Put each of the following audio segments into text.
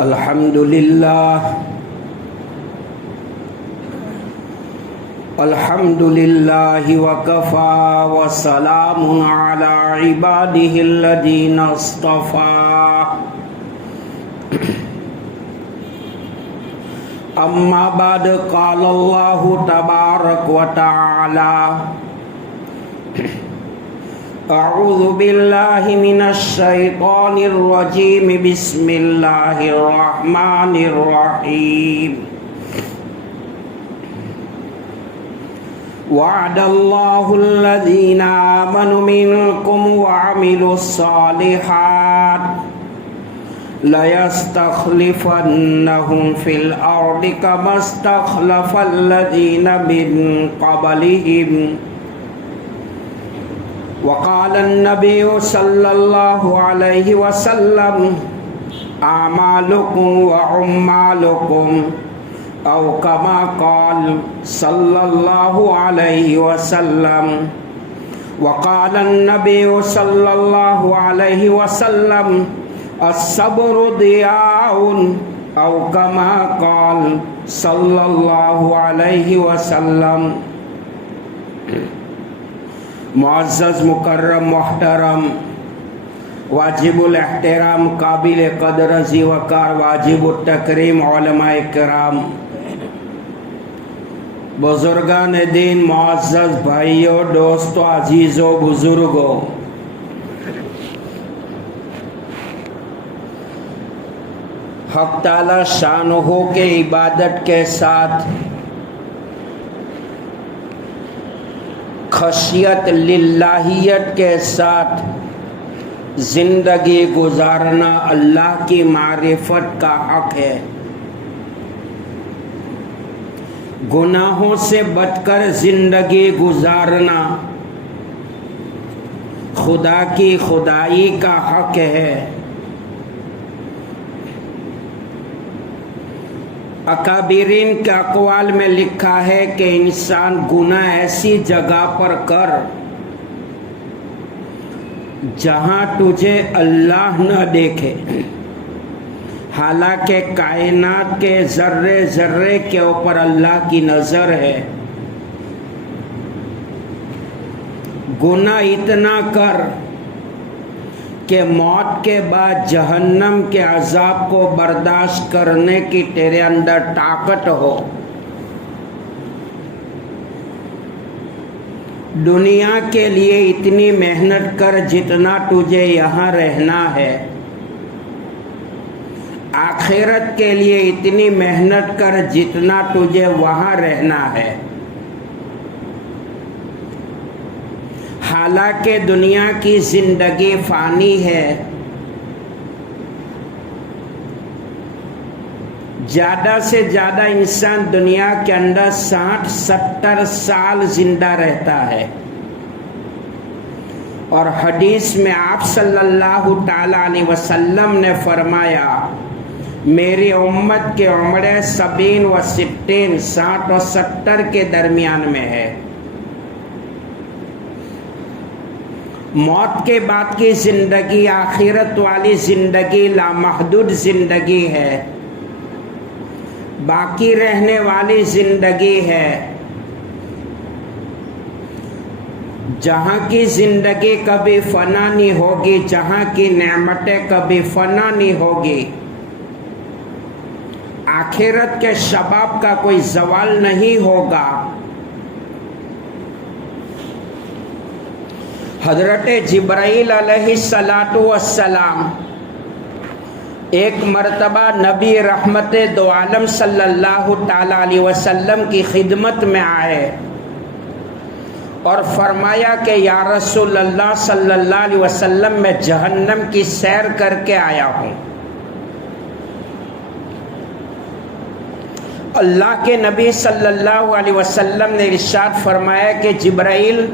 الحمد لله وكفى وسلام على عباده الذين اصطفى أما بعد قال الله تبارك وتعالى أعوذ بالله من الشيطان الرجيم بسم الله الرحمن الرحيم وعد الله الذين آمنوا منكم وعملوا الصالحات ليستخلفنهم في الأرض كما استخلف الذين من قبلهم وقال النبي صلى الله عليه وسلم أعمالكم وعمالكم أو كما قال صلى الله عليه وسلم وقال النبي صلى الله عليه وسلم الصبر ضياء أو كما قال صلى الله عليه وسلم معزز مکرم محترم واجب الاحترام قابل قدر ذی وقار واجب التکریم علماء کرام بزرگان دین معزز بھائیوں دوستوں عزیزوں بزرگوں حق تعالی شانہ کے عبادت کے ساتھ خشیت للہیت کے ساتھ زندگی گزارنا اللہ کی معرفت کا حق ہے. گناہوں سے بچ کر زندگی گزارنا خدا کی خدائی کا حق ہے. اکابرین کے اقوال میں لکھا ہے کہ انسان گناہ ایسی جگہ پر کر جہاں تجھے اللہ نہ دیکھے، حالانکہ کائنات کے ذرے ذرے کے اوپر اللہ کی نظر ہے. گناہ اتنا کر کہ موت کے بعد جہنم کے عذاب کو برداشت کرنے کی تیرے اندر طاقت ہو. دنیا کے لیے اتنی محنت کر جتنا تجھے یہاں رہنا ہے، آخرت کے لیے اتنی محنت کر جتنا تجھے وہاں رہنا ہے. حالانکہ دنیا کی زندگی فانی ہے، زیادہ سے زیادہ انسان دنیا کے اندر 60-70 سال زندہ رہتا ہے. اور حدیث میں آپ صلی اللہ تعالی علیہ وسلم نے فرمایا میری امت کے عمریں 70 و 60 60 و 70 کے درمیان میں ہے. موت کے بعد کی زندگی آخرت والی زندگی لامحدود زندگی ہے، باقی رہنے والی زندگی ہے. جہاں کی زندگی کبھی فنا نہیں ہوگی، جہاں کی نعمتیں کبھی فنا نہیں ہوگی. آخرت کے شباب کا کوئی زوال نہیں ہوگا. حضرت جبرائیل علیہ السلام ایک مرتبہ نبی رحمت دو عالم صلی اللہ تعالی علیہ وسلم کی خدمت میں آئے اور فرمایا کہ یا رسول اللہ صلی اللہ علیہ وسلم میں جہنم کی سیر کر کے آیا ہوں. اللہ کے نبی صلی اللہ علیہ وسلم نے ارشاد فرمایا کہ جبرائیل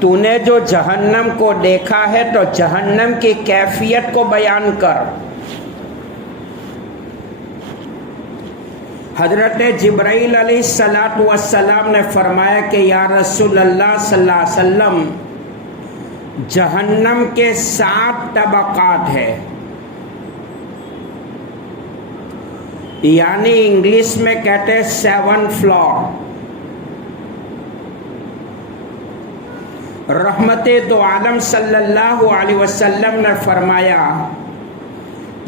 تو نے جو جہنم کو دیکھا ہے تو جہنم کی کیفیت کو بیان کر. حضرت جبرائیل علیہ السلام نے فرمایا کہ یا رسول اللہ صلی اللہ علیہ وسلم جہنم کے 7 طبقات ہیں. यानी इंग्लिश में कहते हैं 7 फ्लोर। रहमते दो आलम सल्लल्लाहु अलैहि वसल्लम ने फरमाया,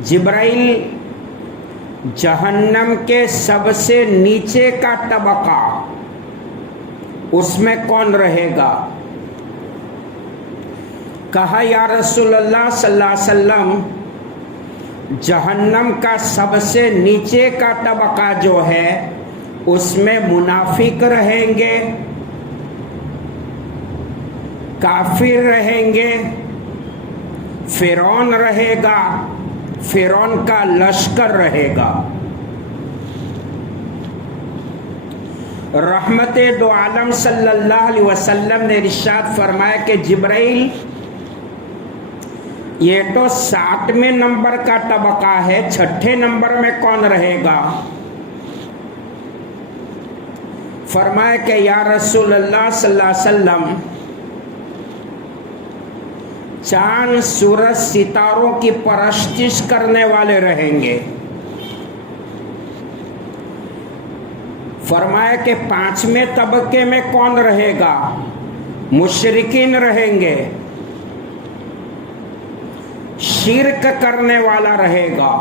जिब्राइल जहन्नम के सबसे नीचे का तबका, उसमें कौन रहेगा? कहा, या रसूलल्लाह सल्लल्लाहु अलैहि वसल्लम, जहन्नम का सबसे नीचे का तबका जो है उसमें मुनाफिक रहेंगे, काफिर रहेंगे, फिरौन रहेगा, फिरौन का लश्कर रहेगा। रहमते दो आलम सल्लल्लाहु अलैहि वसल्लम ने इरशाद फरमाया कि जिब्राइल, ये तो 7वें नंबर का तबका है, 6ठे नंबर में कौन रहेगा? फरमाया कि या रसूलल्लाह सल्लल्लाहु अलैहि वसल्लम, चांद सूरज सितारों की परस्तिश करने वाले रहेंगे। फरमाया कि 5वें तबके में कौन रहेगा? मुशरिकीन रहेंगे, शिर्क करने वाला रहेगा।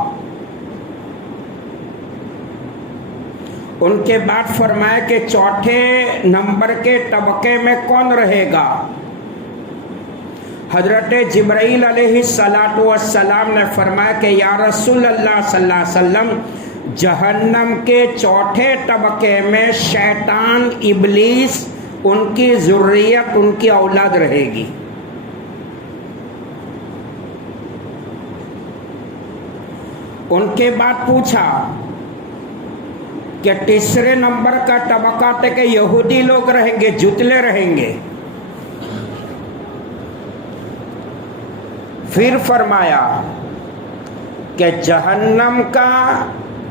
उनके बाद फरमाया कि 4ठे नंबर के तबके में कौन रहेगा? हजरत जिब्राइल अलैहिस्सलातु वस्सलाम ने फरमाया कि या रसूल अल्लाह सल्लल्लाहु अलैहि वसल्लम, जहन्नम के 4ठे तबके में शैतान, इब्लीस, उनकी ज़ुर्रियत, उनकी औलाद रहेगी। उनके बाद पूछा कि तीसरे नंबर का तबका तक यहूदी लोग रहेंगे, जुतले रहेंगे। फिर फरमाया कि जहन्नम का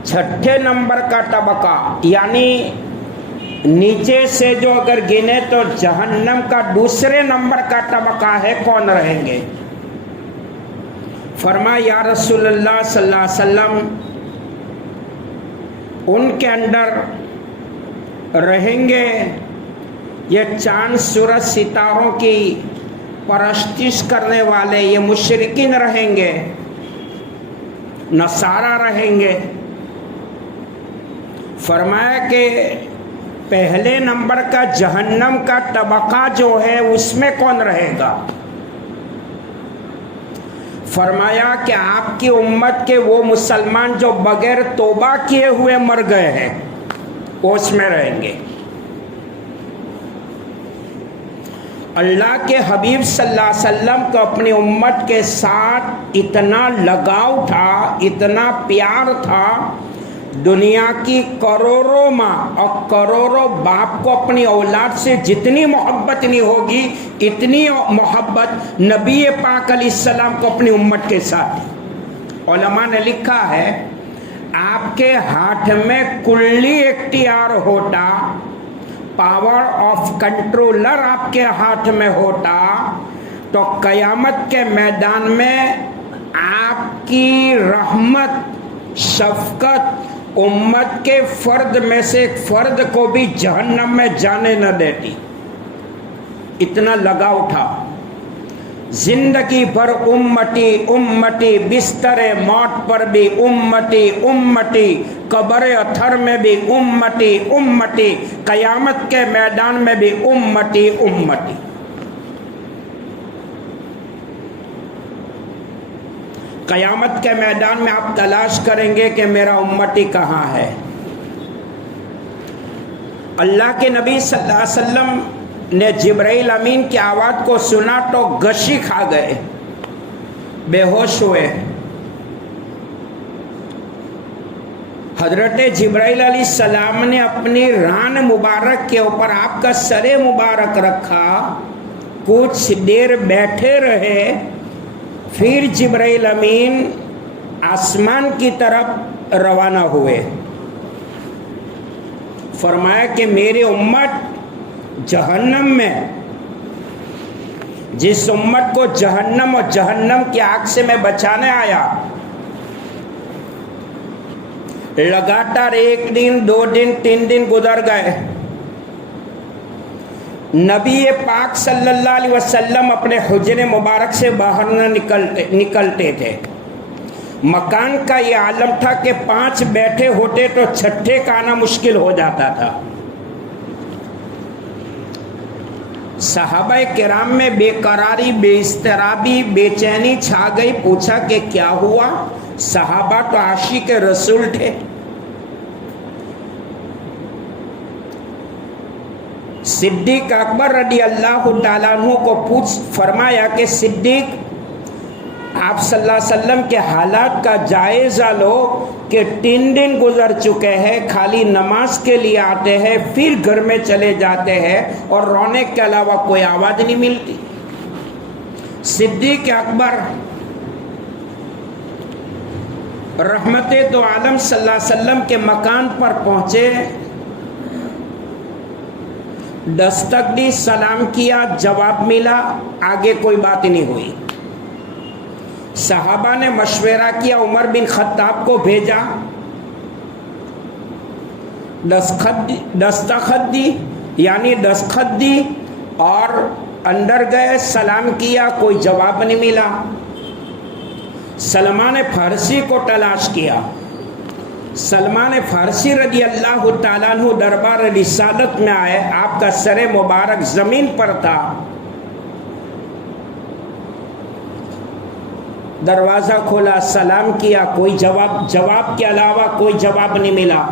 6ठे नंबर का तबका, यानी नीचे से जो अगर गिने तो जहन्नम का दूसरे नंबर का तबका है, कौन रहेंगे? फरमाया या रसूलल्लाह सल्लल्लाहु अलैहि वसल्लम, उनके अंदर रहेंगे ये चांद सूरज सितारों की परस्तिश करने वाले, ये मुशरिकीन रहेंगे, नसारा रहेंगे। फरमाया कि पहले नंबर का जहन्नम का तबका जो है उसमें कौन रहेगा? फरमाया कि आपकी उम्मत के वो मुसलमान जो बगैर तौबा किए हुए मर गए हैं, वो उसमें रहेंगे। अल्लाह के हबीब सल्लल्लाहु अलैहि वसल्लम को अपनी उम्मत के साथ इतना लगाव था, इतना प्यार था, दुनिया की करोड़ों माँ और करोड़ों बाप को अपनी औलाद से जितनी मोहब्बत नहीं होगी, इतनी मोहब्बत नबी पाक अलैहिस्सलाम को अपनी उम्मत के साथ। उलमा ने लिखा है, आपके हाथ में कुल्ली इख्तियार होता, पावर ऑफ कंट्रोलर आपके हाथ में होता, तो कयामत के मैदान में आपकी रहमत, शफकत उम्मत के फर्द में से एक फर्द को भी जहन्नम में जाने न देती। इतना लगाव था। जिंदगी भर उम्मती उम्मती, बिस्तरे मौत पर भी उम्मती उम्मती, कब्र अथर में भी उम्मती उम्मती, कयामत के मैदान में भी उम्मती उम्मती। कयामत के मैदान में आप तलाश करेंगे कि मेरा उम्मती कहाँ है। अल्लाह के नबी सल्लल्लाहु अलैहि वसल्लम ने जिब्राइल अमीन की आवाज़ को सुना तो गशी खा गए, बेहोश हुए। हजरत जिब्राइल अलैहिस्सलाम ने अपनी रान मुबारक के ऊपर आपका सरे मुबारक रखा, कुछ देर बैठे रहे, फिर जिब्राइल अमीन आसमान की तरफ रवाना हुए। फरमाया कि मेरी उम्मत जहन्नम में, जिस उम्मत को जहन्नम और जहन्नम की आग से मैं बचाने आया, लगातार 1 दिन 2 दिन 3 दिन गुजर गए। नबी पाक सल्लल्लाहु अलैहि वसल्लम अपने हुजरे मुबारक से बाहर न निकलते थे। मकान का ये आलम था कि 5 बैठे होते तो छठे का आना मुश्किल हो जाता था। सहाबा किराम में बेकरारी, बेइस्तराबी, बेचैनी छा गई। पूछा कि क्या हुआ? सहाबा तो आशिक रसूल थे। सिद्दीक अकबर रदी अल्लाह ताला अन्हु को फरमाया कि सिद्दीक, आप सल्लल्लाहु अलैहि वसल्लम के हालात का जायज़ा लो कि 3 दिन गुजर चुके हैं, खाली नमाज के लिए आते हैं, फिर घर में चले जाते हैं और रोने के अलावा कोई आवाज़ नहीं मिलती। सिद्दीक अकबर रहमते दो आलम सल्लल्लाहु अलैहि वसल्लम के मकान पर पहुँचे, दस्तक दी, सलाम किया, जवाब मिला, आगे कोई बात नहीं हुई। सहाबा ने मशवरा किया, उमर बिन खत्ताब को भेजा, दस्तखत दी यानी दस्तखत दी और अंदर गए, सलाम किया, कोई जवाब नहीं मिला। सलमान फारसी को तलाश किया। सलमान फारसी रजी अल्लाह ताला अन्हु दरबार रिसालत में आए, आपका सर मुबारक जमीन पर था। दरवाज़ा खोला, सलाम किया, कोई जवाब के अलावा कोई जवाब नहीं मिला।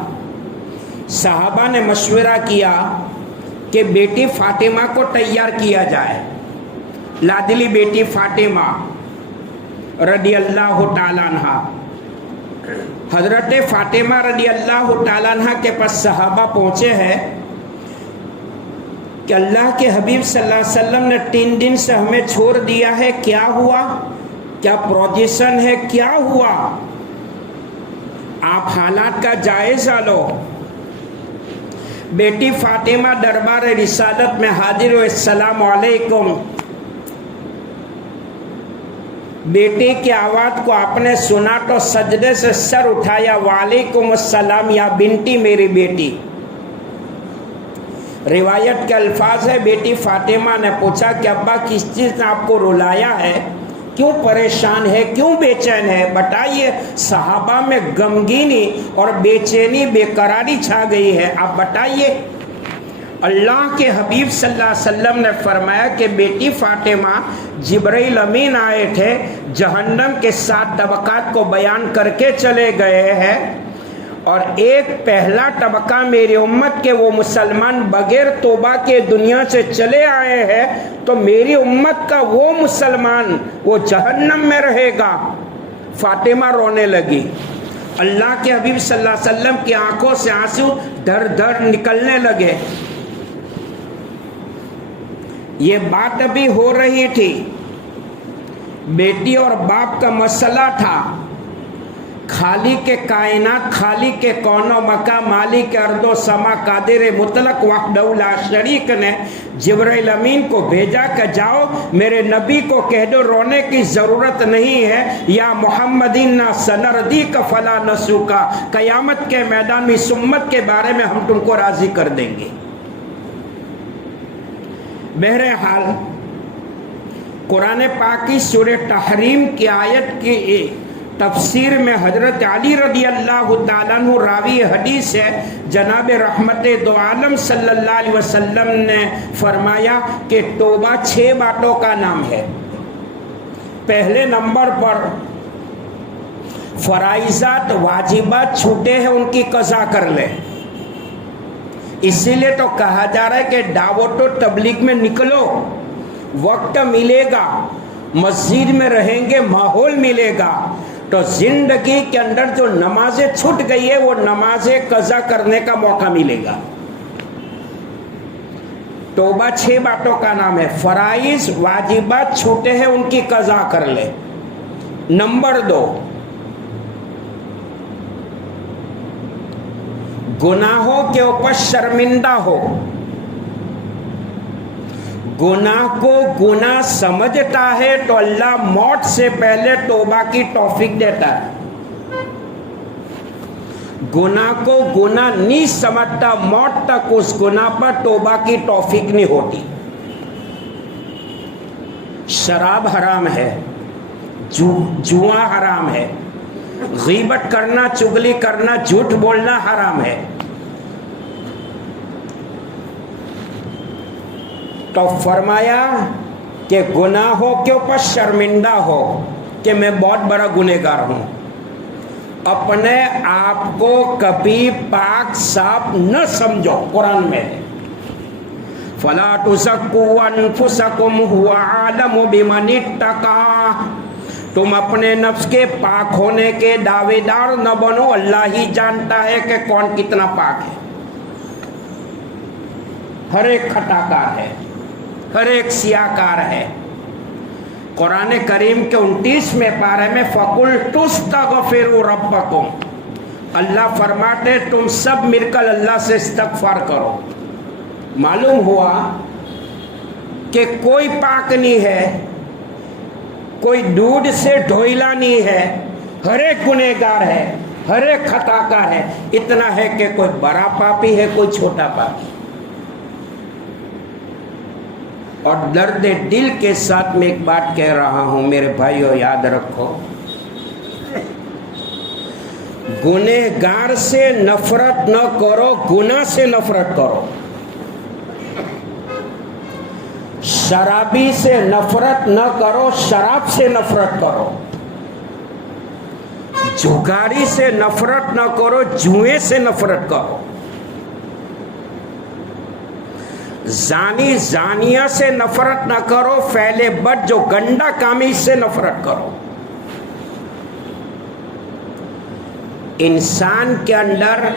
सहाबा ने मशवरा किया कि बेटी फातिमा को तैयार किया जाए। लाडली बेटी फातिमा रदी अल्लाह ताला अन्हा, हजरत फातिमा रदी अल्लाह ताला अन्हा के पास सहाबा पहुँचे हैं कि अल्लाह के हबीब सल्लल्लाहु अलैहि वसल्लम ने 3 दिन से हमें छोड़ दिया है, क्या हुआ? क्या पोजीशन है? क्या हुआ? आप हालात का जायजा लो। बेटी फातिमा दरबार रिसालत में हाजिर हुए, अस्सलाम वालेकुम। बेटे की आवाज़ को आपने सुना तो सजदे से सर उठाया, वालेकुम अस्सलाम या बिनती, मेरी बेटी। रिवायत के अल्फाज है, बेटी फातिमा ने पूछा कि अब्बा किस चीज़ ने आपको रुलाया है, क्यों परेशान है, क्यों बेचैन है, बताइए। सहाबा में गमगीनी और बेचैनी, बेकरारी छा गई है, आप बताइए। अल्लाह के हबीब सल्लल्लाहु अलैहि वसल्लम ने फरमाया कि बेटी फातिमा, जिब्राइल अमीन आए थे, जहन्नम के 7 तबकात को बयान करके चले गए हैं और एक पहला तबका मेरी उम्मत के वो मुसलमान बगैर तौबा के दुनिया से चले आए हैं, तो मेरी उम्मत का वो मुसलमान वो जहन्नम में रहेगा। फातिमा रोने लगी। अल्लाह के हबीब सल्लल्लाहु अलैहि वसल्लम की आंखों से आंसू धर धर निकलने लगे। ये बात अभी हो रही थी, बेटी और बाप का मसला था। खाली के कायनात, खाली के कौनो मका, मालिक अर्दो समा, कादिर मुतलक वहदहु ला शरीक ने जिब्राइल अमीन को भेजा कि जाओ मेरे नबी को कह दो रोने की ज़रूरत नहीं है, या मुहम्मदिन सनरदी का फला नसूका, क़यामत के मैदान में इस उम्मत के बारे में हम तुमको राज़ी कर देंगे। बहरहाल कुरान पाक की सूरह तहरीम की आयत की तफसीर में हजरत अली रदी अल्लाह ताला अन्हु रावी हदीस है, जनाब रहमत दो आलम सल्लल्लाहु अलैहि वसल्लम ने फरमाया कि तौबा 6 बातों का नाम है। पहले नंबर पर फराइजात, वाजिबात छूटे हैं उनकी कज़ा कर ले। इसीलिए तो कहा जा रहा है कि दावत और तबलीग में निकलो, वक्त मिलेगा, मस्जिद में रहेंगे, माहौल मिलेगा, तो जिंदगी के अंदर जो नमाजें छूट गई है वो नमाजें कज़ा करने का मौका मिलेगा। तौबा 6 बातों का नाम है। फराइज, वाजिबात छूटे हैं उनकी कज़ा कर ले। नंबर 2, गुनाहों के ऊपर शर्मिंदा हो। गुनाह को गुनाह समझता है तो अल्लाह मौत से पहले तौबा की तौफीक देता है। गुनाह को गुनाह नहीं समझता, मौत तक उस गुनाह पर तौबा की तौफीक नहीं होती। शराब हराम है, जुआ हराम है, गीबत करना, चुगली करना, झूठ बोलना हराम है। तो फरमाया कि गुनाहों के ऊपर शर्मिंदा हो कि मैं बहुत बड़ा गुनहगार हूं। अपने आप को कभी पाक साफ न समझो। कुरान में है फला तुज़क्कू अनफुसकुम हुवा आलमु बिमन इत्तका। तुम अपने नफ्स के पाक होने के दावेदार न बनो, अल्लाह ही जानता है कि कौन कितना पाक है। हर एक खताकार है, हर एक सियाकार है। कुरान करीम के 29वें पारे में फ़कुल तुस्तगफिरु रब्बकुम, अल्लाह फरमाते तुम सब मिलकर अल्लाह से इस्तगफार करो। मालूम हुआ कि कोई पाक नहीं है, कोई दूध से ढोइला नहीं है, हर एक गुनहगार है, हर एक खताकार है। इतना है कि कोई बड़ा पापी है, कोई छोटा पापी। और दर्द दिल के साथ में एक बात कह रहा हूं मेरे भाइयों, याद रखो, गुनहगार से नफरत न करो, गुनाह से नफरत करो। शराबी से नफरत न करो, शराब से नफरत करो। जुगारी से नफरत न करो, जुए से नफरत करो। जानी जानिया से नफरत न करो, फैले बद जो गंदा कामी से नफरत करो। इंसान के अंदर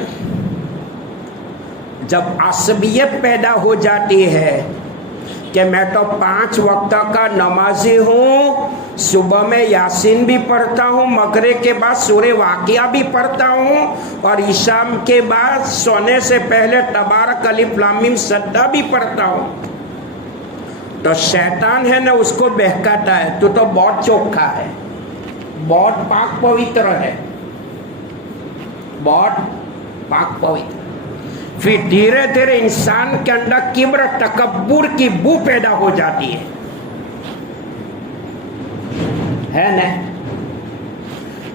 जब असबियत पैदा हो जाती है कि मैं तो 5 वक्त का नमाजी हूँ, सुबह में यासीन भी पढ़ता हूँ, मगरिब के बाद सूरे वाक़िया भी पढ़ता हूँ, और इशाम के बाद सोने से पहले तबारक अलिफ लाम मीम सद्दा भी पढ़ता हूँ, तो शैतान है ना उसको बहकाता है, तो बहुत चोखा है, बहुत पाक पवित्र है, बहुत पाक पवित्र। फिर धीरे धीरे इंसान के अंदर किब्र, तकब्बुर की बू पैदा हो जाती है ना।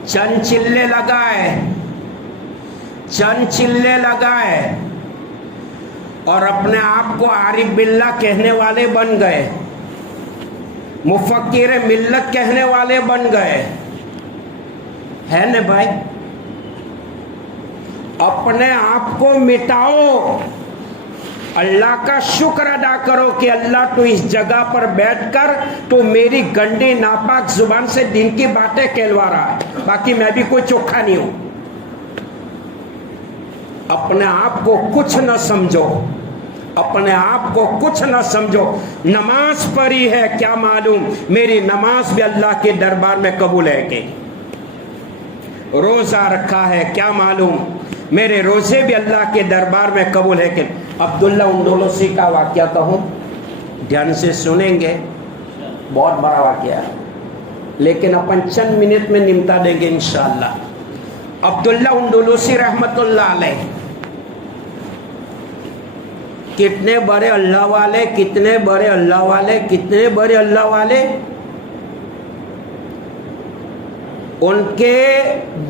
चंद चिल्ले लगाए, चंद चिल्ले लगाए और अपने आप को आरिफ बिल्ला कहने वाले बन गए, मुफक्किर मिल्लत कहने वाले बन गए, है ना भाई। अपने आप को मिटाओ, अल्लाह का शुक्र अदा करो कि अल्लाह तो इस जगह पर बैठकर तो मेरी गंदी नापाक जुबान से दिन की बातें कहलवा रहा है, बाकी मैं भी कोई चोखा नहीं हूं। अपने आप को कुछ न समझो, अपने आप को कुछ न समझो। नमाज पढ़ी है, क्या मालूम मेरी नमाज भी अल्लाह के दरबार में कबूल है कि रोजा रखा है, क्या मालूम मेरे रोजे भी अल्लाह के दरबार में कबूल है कि। अब्दुल्ला उंडोलोसी का वाक़या कहूँ, ध्यान से सुनेंगे, बहुत बड़ा वाक़या है, लेकिन अपन चंद मिनट में निपटा देंगे इंशाअल्लाह। अब्दुल्ला उंडोलोसी रहमतुल्लाह अलैह कितने बड़े अल्लाह वाले, कितने बड़े अल्लाह वाले, कितने बड़े अल्लाह वाले। उनके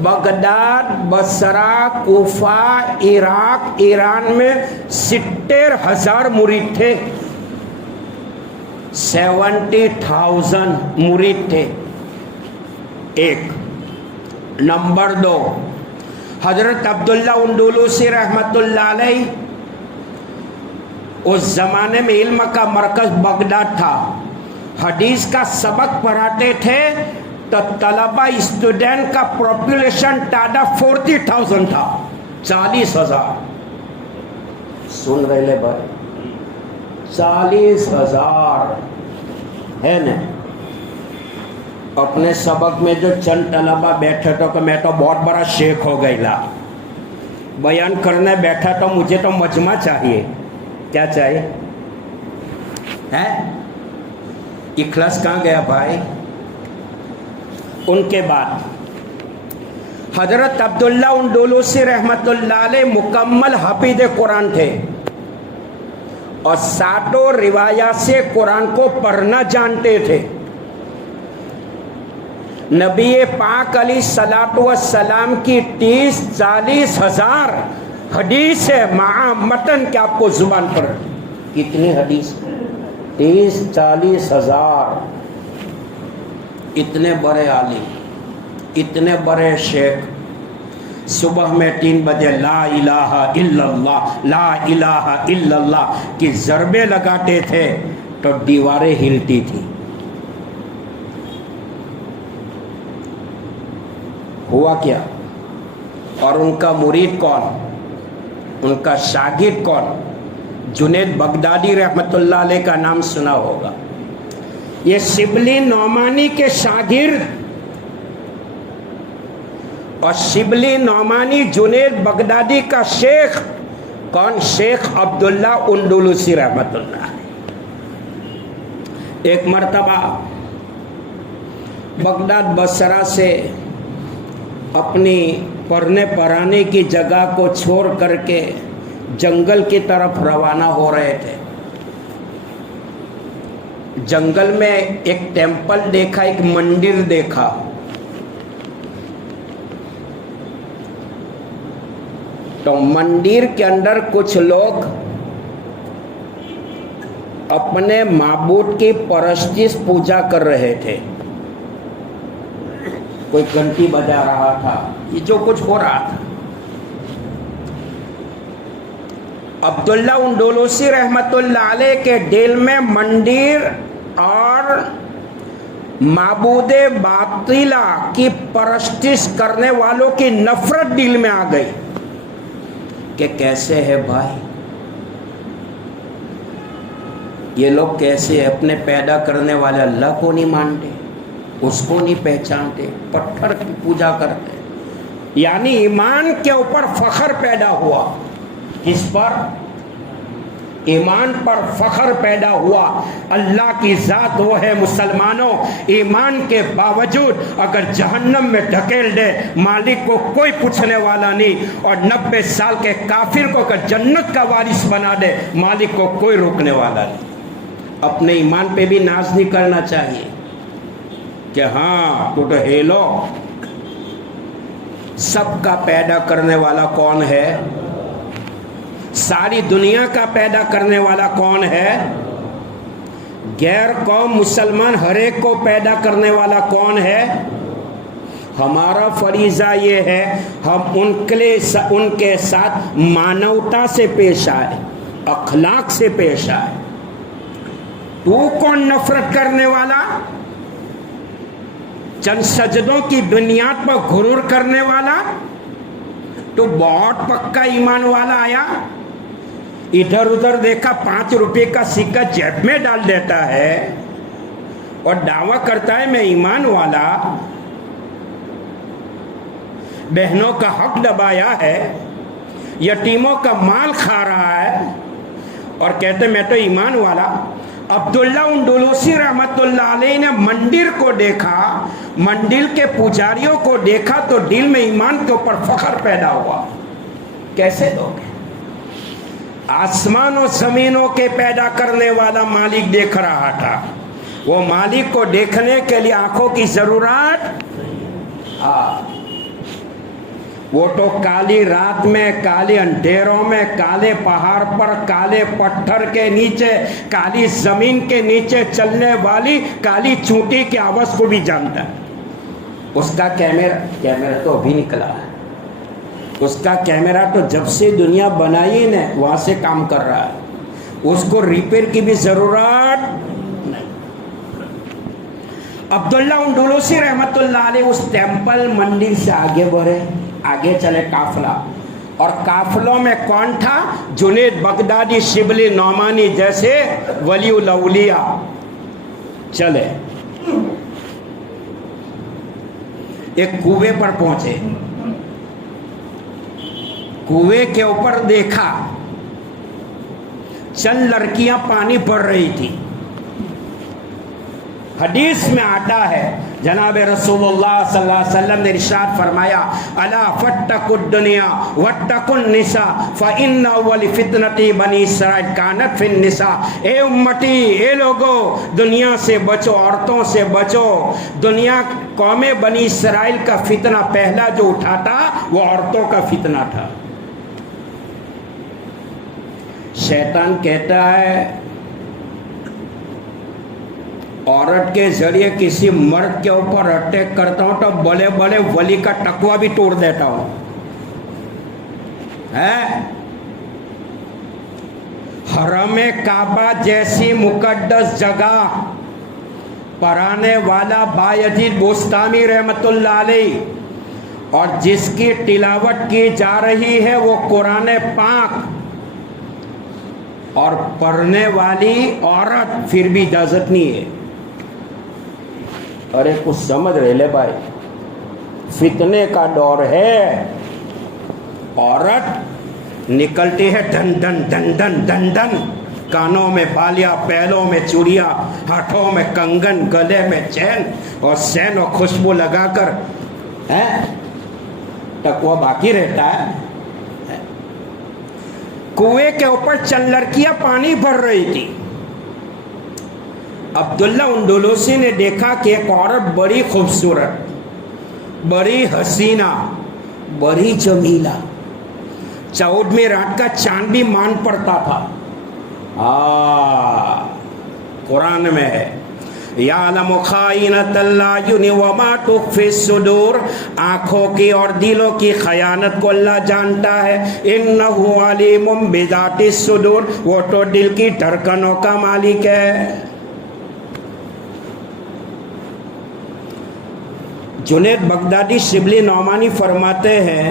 Baghdad, Basra, Kufa, Iraq, Iran में 70,000 मुरीद थे, 70,000 मुरीद थे। एक नंबर 2, हजरत अब्दुल्ला उंडुलूसी रहमतुल्लाह अलैह, उस जमाने में इल्म का मरकज बगदाद था, हदीस का सबक पढ़ाते थे, तो तलबा स्टूडेंट का पॉपुलेशन तादा 40,000 था, 40,000। सुन रहे ले भाई, 40,000 है न। अपने सबक में जो चंद तलबा बैठे तो कि मैं तो बहुत बड़ा शेख हो गईला, बयान करने बैठा तो मुझे तो मजमा चाहिए। क्या चाहिए है? इखलास कहाँ गया भाई? उनके बाद حضرت عبداللہ اندلوسی رحمت اللہ علیہ مکمل حافظ قرآن تھے اور 60 روایات سے قرآن کو پڑھنا جانتے تھے. نبی پاک علیہ الصلوۃ والسلام کی 30-40 ہزار حدیث ہے مع متن کے آپ کو زبان پر. کتنی حدیث؟ 30-40 ہزار. اتنے بڑے عالم، اتنے بڑے شیخ صبح میں 3 بجے لا الہ الا اللہ لا الہ الا اللہ کی ضربے لگاتے تھے تو دیواریں ہلتی تھی. ہوا کیا؟ اور ان کا مرید کون؟ ان کا شاگرد کون؟ جنید بغدادی رحمت اللہ علیہ کا نام سنا ہوگا. یہ شبلی نعمانی کے شاگرد اور شبلی نعمانی جنید بغدادی کا شیخ کون؟ شیخ عبداللہ اندلوسی رحمت اللہ علیہ. ایک مرتبہ بغداد بصرہ سے اپنی پڑھنے پڑھانے کی جگہ کو چھوڑ کر کے جنگل کی طرف روانہ ہو رہے تھے. جنگل میں ایک ٹیمپل دیکھا، ایک مندر دیکھا. تو مندر کے اندر کچھ لوگ اپنے معبود کی پرستش پوجا کر رہے تھے. کوئی گھنٹی بجا رہا تھا، یہ جو کچھ ہو رہا تھا. عبداللہ اندلوسی رحمت اللہ علیہ کے دل میں مندر اور معبود باطلہ کی پرستش کرنے والوں کی نفرت دل میں آ گئی کہ کیسے ہے بھائی یہ لوگ، کیسے اپنے پیدا کرنے والے اللہ کو نہیں مانتے، اس کو نہیں پہچانتے، پتھر کی پوجا کرتے. یعنی ایمان کے اوپر فخر پیدا ہوا. کس پر؟ ایمان پر فخر پیدا ہوا. اللہ کی ذات وہ ہے مسلمانوں، ایمان کے باوجود اگر جہنم میں ڈھکیل دے مالک کو کوئی پوچھنے والا نہیں، اور 90 سال کے کافر کو اگر جنت کا وارث بنا دے مالک کو کوئی روکنے والا نہیں. اپنے ایمان پہ بھی ناز نہیں کرنا چاہیے کہ ہاں تو ہیلو. سب کا پیدا کرنے والا کون ہے؟ ساری دنیا کا پیدا کرنے والا کون ہے؟ غیر قوم مسلمان ہر ایک کو پیدا کرنے والا کون ہے؟ ہمارا فریضہ یہ ہے ہم ان کے ساتھ مانوتا سے پیش آئے، اخلاق سے پیش آئے. تو کون نفرت کرنے والا؟ چند سجدوں کی بنیاد پر غرور کرنے والا؟ تو بہت پکا ایمان والا آیا، ادھر ادھر دیکھا 5 روپے کا سکہ جیب میں ڈال دیتا ہے اور دعویٰ کرتا ہے میں ایمان والا. بہنوں کا حق دبایا ہے، یتیموں کا مال کھا رہا ہے اور کہتے میں تو ایمان والا. عبداللہ اندلوسی رحمت اللہ علیہ نے مندر کو دیکھا، مندر کے پجاریوں کو دیکھا تو دل میں ایمان کے اوپر فخر پیدا ہوا. کیسے لوگ ہیں؟ آسمان و زمینوں کے پیدا کرنے والا مالک دیکھ رہا تھا. وہ مالک کو دیکھنے کے لیے آنکھوں کی ضرورت، وہ تو کالی رات میں، کالے اندھیروں میں، کالے پہاڑ پر، کالے پتھر کے نیچے، کالی زمین کے نیچے چلنے والی کالی چونٹی کی آواز کو بھی جانتا ہے. اس کا کیمرہ تو ابھی نکلا ہے. اس کا کیمرہ تو جب سے دنیا بنائی نے وہاں سے کام کر رہا ہے، اس کو ریپیئر کی بھی ضرورت نہیں. عبداللہ اندلوسی رحمت اللہ علیہ اس ٹیمپل مندر سے آگے بڑھے، آگے چلے قافلہ، اور قافلوں میں کون تھا؟ جنید بغدادی، شبلی نعمانی جیسے ولی الاولیاء چلے. ایک کنویں پر پہنچے، کنویں کے اوپر دیکھا چند لڑکیاں پانی بھر رہی تھی. حدیث میں آتا ہے जनाब रसूलुल्लाह सल्लल्लाहु अलैहि वसल्लम ने इरशाद फरमाया, अला फट्टकुद दुनिया वट्टकुन निसा फइन्ना अव्वल फितनती बनी इसराइल कानत फिन निसा। ए उम्मती, ए लोगो, दुनिया से बचो, औरतों से बचो। दुनिया कौमे बनी इसराइल का फितना पहला जो उठा था वो औरतों का फितना था। शैतान कहता है औरत के जरिए किसी मर्द के ऊपर अटैक करता हूं तो बड़े बड़े वली का टकवा भी तोड़ देता हूं, है? हरमे काबा जैसी मुकद्दस जगह पढ़ाने वाला बायजीद बोस्तामी रहमतुल्लाह अलैह और जिसकी तिलावत की जा रही है वो कुरान पाक और पढ़ने वाली औरत फिर भी इजाजत नहीं है। अरे कुछ समझ रहे ले भाई, फितने का दौर है। औरत निकलती है धन धन धन धन धन धन, कानों में बालियां, पैरों में चूड़ियां, हाथों में कंगन, गले में चैन और सैन और खुशबू लगाकर, है तकवा बाकी रहता है। कुएं के ऊपर चंद लड़कियां पानी भर रही थी। अब्दुल्ला उंडुलूसी ने देखा कि एक औरत बड़ी खूबसूरत, बड़ी हसीना, बड़ी जमीला, 14वीं रात का चांद भी मान पड़ता था। कुरान में है, यालमु खाइनतल अयुनि व मा तुख्फी सुदूर, आंखों की और दिलों की खयानत को अल्लाह जानता है। इन्नहु अलीमुम बिज़ाति सुदूर, वो तो दिल की धड़कनों का मालिक है। जुनैद बगदादी शिबली नौमानी फरमाते हैं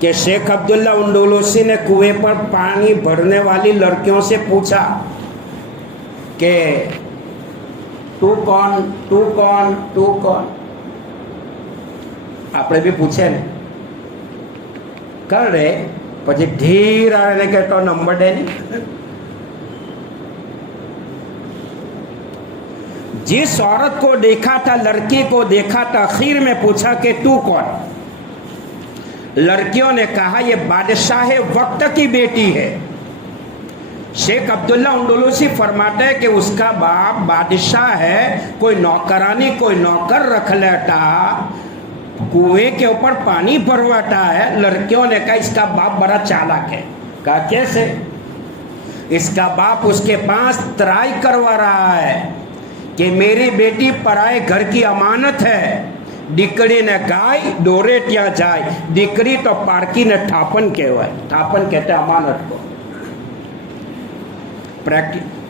कि शेख अब्दुल्ला उंडुलूसी ने कुएं पर पानी भरने वाली लड़कियों से पूछा कि तू कौन, तू कौन, तू कौन? આપણે બી પૂછે ને કરે પછી ધીરા એને કે તો નંબર દે ને। जिस औरत को देखा था, लड़की को देखा था, आखिर में पूछा कि तू कौन? लड़कियों ने कहा ये बादशाह वक्त की बेटी है। शेख अब्दुल्ला उंडुलूसी फरमाते हैं कि उसका बाप बादशाह है, कोई नौकरानी, कोई नौकर रख लेता, कुएं के ऊपर पानी भरवाता है। लड़कियों ने कहा इसका बाप बड़ा चालाक है। कहा कैसे? इसका बाप उसके पास तराई करवा रहा है कि मेरी बेटी पराए घर की अमानत है। દીકરી ને ગાય દોરે ત્યાં જાય, દીકરી તો પારકી ને ઠાપન કહેવાય। ઠાપन कहते अमानत को।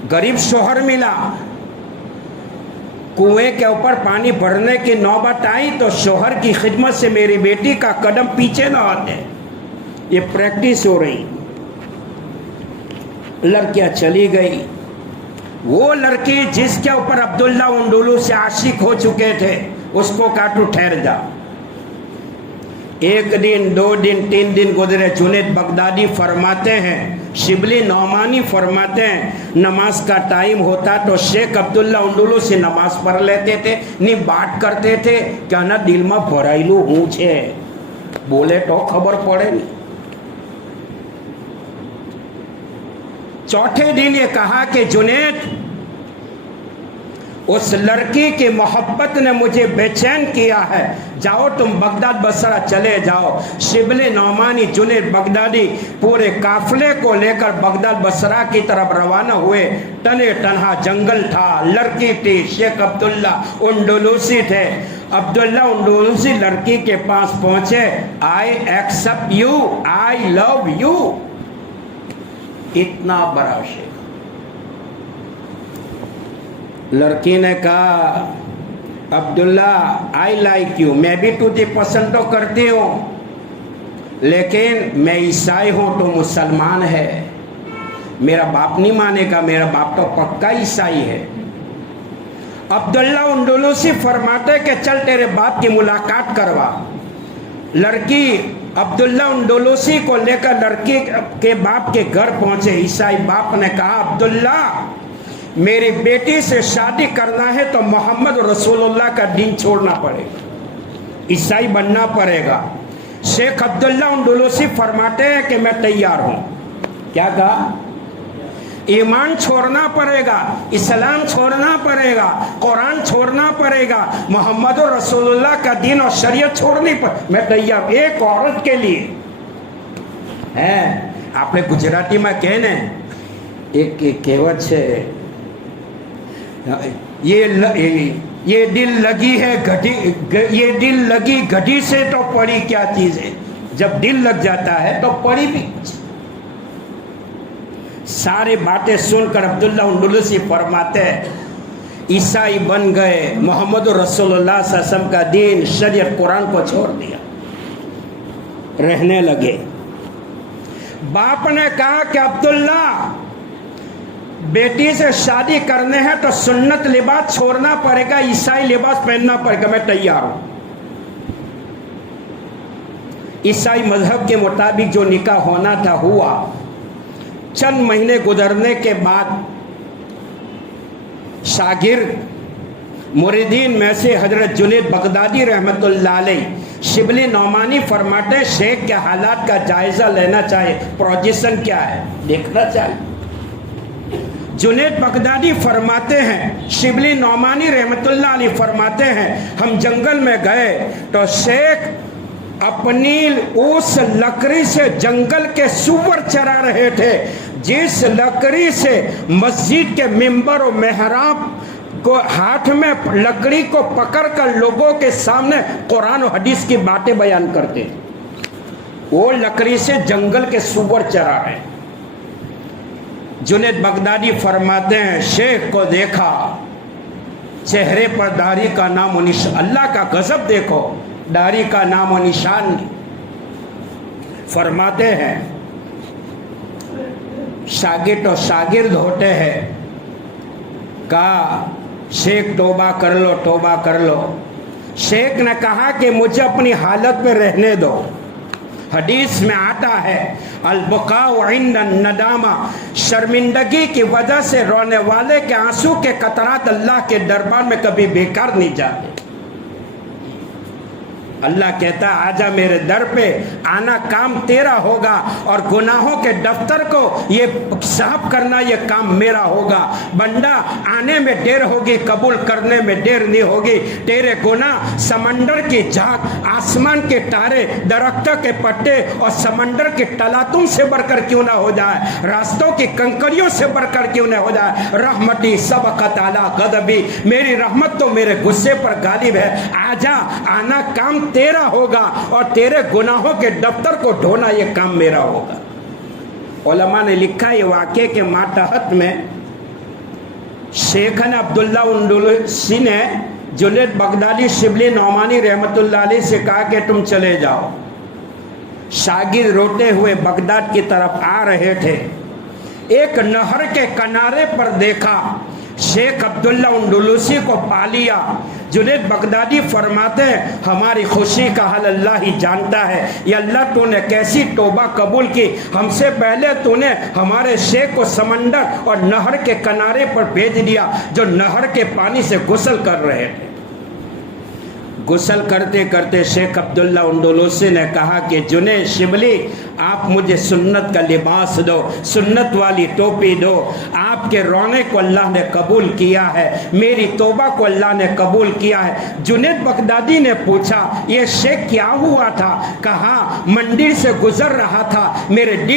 गरीब शोहर मिला, कुएं के ऊपर पानी भरने की नौबत आई तो शोहर की खिदमत से मेरी बेटी का कदम पीछे न आते। ये प्रैक्टिस हो रही। लड़कियां चली गई। वो लड़की जिसके ऊपर अब्दुल्ला उंडुलूसी आशिक हो चुके थे उसको कहा तू ठहर जा। 1 दिन, 2 दिन, 3 दिन गुजरे। जुनैद बगदादी फरमाते हैं, शिबली नौमानी फरमाते हैं, नमाज का टाइम होता तो शेख अब्दुल्ला उंडुलूसी नमाज पढ़ लेते थे, नहीं बात करते थे क्या ना दिल में भरायलू हूँ छे, बोले तो खबर पड़े नहीं। चौथे दिन ये कहा कि जुनैद, उस लड़की की मोहब्बत ने मुझे बेचैन किया है, जाओ तुम बगदाद बसरा चले जाओ। शिबली नौमानी जुनैद बगदादी पूरे काफले को लेकर बगदाद बसरा की तरफ रवाना हुए। तने तनहा जंगल था, लड़की थी, शेख अब्दुल्ला उंडुलूसी थे। अब्दुल्ला उंडुलूसी लड़की के पास पहुंचे। I accept you, I love you. इतना बड़ा शेख। लड़की ने कहा अब्दुल्ला आई लाइक यू, मैं भी तुझे पसंद तो करती हूँ, लेकिन मैं ईसाई हूँ तो मुसलमान है, मेरा बाप नहीं मानेगा, मेरा बाप तो पक्का ईसाई है। अब्दुल्ला उंडुलूसी फरमाते कि चल तेरे बाप की मुलाकात करवा। लड़की अब्दुल्ला उंडुलूसी को लेकर लड़की के बाप के घर पहुंचे। ईसाई बाप ने कहा अब्दुल्ला میری بیٹی سے شادی کرنا ہے تو محمد رسول کا دین چھوڑنا پڑے گا، عیسائی بننا پڑے گا۔ شیخ عبداللہ اندلسی فرماتے ہیں کہ میں تیار ہوں۔ کیا کہا؟ ایمان چھوڑنا پڑے گا، اسلام چھوڑنا پڑے گا، قرآن چھوڑنا پڑے گا، محمد رسول اللہ کا دین اور شریعت چھوڑنی میں تیار۔ ایک عورت کے لیے ہے، آپ نے گجراتی میں کہنے ایک کہوت ہے، یہ دل لگی ہے گھڑی، یہ دل لگی گھڑی سے تو پڑی کیا چیز ہے۔ جب دل لگ جاتا ہے تو پڑی بھی کچھ۔ سارے باتیں سن کر عبداللہ اندلسی فرماتے ہیں عیسائی بن گئے، محمد رسول اللہ صلی اللہ علیہ وسلم کا دین شریعت قرآن کو چھوڑ دیا، رہنے لگے۔ باپ نے کہا کہ عبداللہ بیٹی سے شادی کرنے ہیں تو سنت لباس چھوڑنا پڑے گا، عیسائی لباس پہننا پڑے گا، میں تیار ہوں۔ عیسائی مذہب کے مطابق جو نکاح ہونا تھا ہوا۔ چند مہینے گزرنے کے بعد شاگرد مریدین میں سے حضرت جنید بغدادی رحمت اللہ علیہ شبلی نعمانی فرماتے شیخ کے حالات کا جائزہ لینا چاہیے، پروجیشن کیا ہے دیکھنا چاہیے۔ جنید بغدادی فرماتے ہیں، شبلی نعمانی رحمت اللہ علیہ فرماتے ہیں، ہم جنگل میں گئے تو شیخ اپنی اس لکڑی سے جنگل کے سور چرا رہے تھے جس لکڑی سے مسجد کے ممبر و محراب کو ہاتھ میں لکڑی کو پکڑ کر لوگوں کے سامنے قرآن و حدیث کی باتیں بیان کرتے تھے، وہ لکڑی سے جنگل کے سور چرا رہے۔ جنید بغدادی فرماتے ہیں شیخ کو دیکھا، چہرے پر داڑھی کا نام و نشان، اللہ کا غضب دیکھو، داڑھی کا نام و نشان نہیں۔ فرماتے ہیں شاگرد و شاگرد ہوتے ہیں، کہا شیخ توبہ کر لو، توبہ کر لو۔ شیخ نے کہا کہ مجھے اپنی حالت میں رہنے دو۔ حدیث میں آتا ہے البقاء عند الندامہ، شرمندگی کی وجہ سے رونے والے کے آنسو کے قطرات اللہ کے دربار میں کبھی بیکار نہیں جاتے۔ اللہ کہتا آجا میرے در پہ، آنا کام تیرا ہوگا اور گناہوں کے دفتر کو یہ صاف کرنا یہ کام میرا ہوگا۔ بندہ آنے میں دیر ہوگی، قبول کرنے میں دیر نہیں ہوگی۔ تیرے گناہ سمندر کی جھاگ، آسمان کے تارے، درختوں کے پتے اور سمندر کے تلاتم سے بڑھ کر کیوں نہ ہو جائے، راستوں کی کنکریوں سے بڑھ کر کیوں نہ ہو جائے۔ رحمتی سبقت علی غضبی، میری رحمت تو میرے غصے پر غالب ہے۔ آجا، آنا کام تیرا ہوگا اور تیرے گناہوں کے دفتر کو ڈھونا یہ کام میرا ہوگا۔ علماء نے لکھا یہ واقعے کے ماتحت میں شیخنا عبداللہ اندلسی نے جنید بغدادی شبلی نعمانی رحمت اللہ علیہ سے کہا کہ تم چلے جاؤ۔ شاگرد روتے ہوئے بغداد کی طرف آ رہے تھے، ایک نہر کے کنارے پر دیکھا، شیخ عبداللہ اندلسی کو پا لیا۔ جنید بغدادی فرماتے ہیں ہماری خوشی کا حال اللہ ہی جانتا ہے۔ یا اللہ تو نے کیسی توبہ قبول کی، ہم سے پہلے تو نے ہمارے شیخ کو سمندر اور نہر کے کنارے پر بھیج دیا جو نہر کے پانی سے غسل کر رہے تھے۔ غسل کرتے کرتے شیخ عبداللہ اندلسی نے کہا کہ جنید شبلی آپ مجھے سنت کا لباس دو، سنت والی ٹوپی دو۔ آپ کے رونے کو اللہ نے قبول کیا ہے، میری توبہ کو اللہ نے قبول کیا ہے۔ جنید بغدادی نے پوچھا یہ شیخ کیا ہوا تھا؟ کہا مندر سے گزر رہا تھا، میرے دل